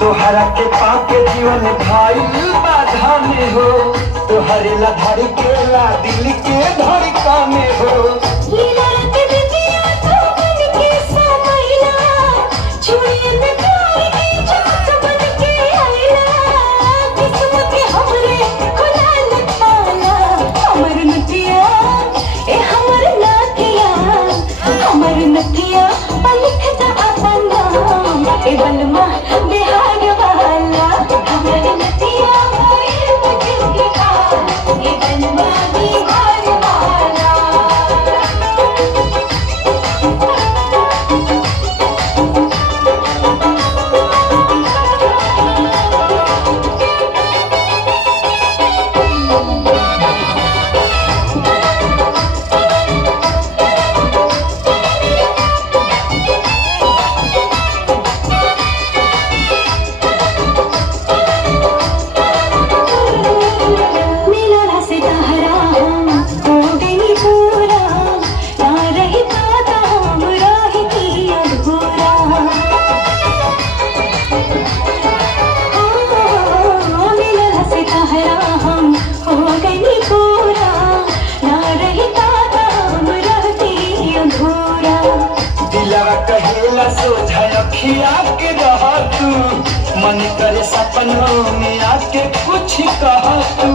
तोहरा के पाके जीवन भाई बाधा में हो, तोहरे ला धड़केला दिल के धड़का में हो। कहेला सोझा अखिया के रह तू, मन करे सपनों में आके कुछ कह तू।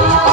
Bye.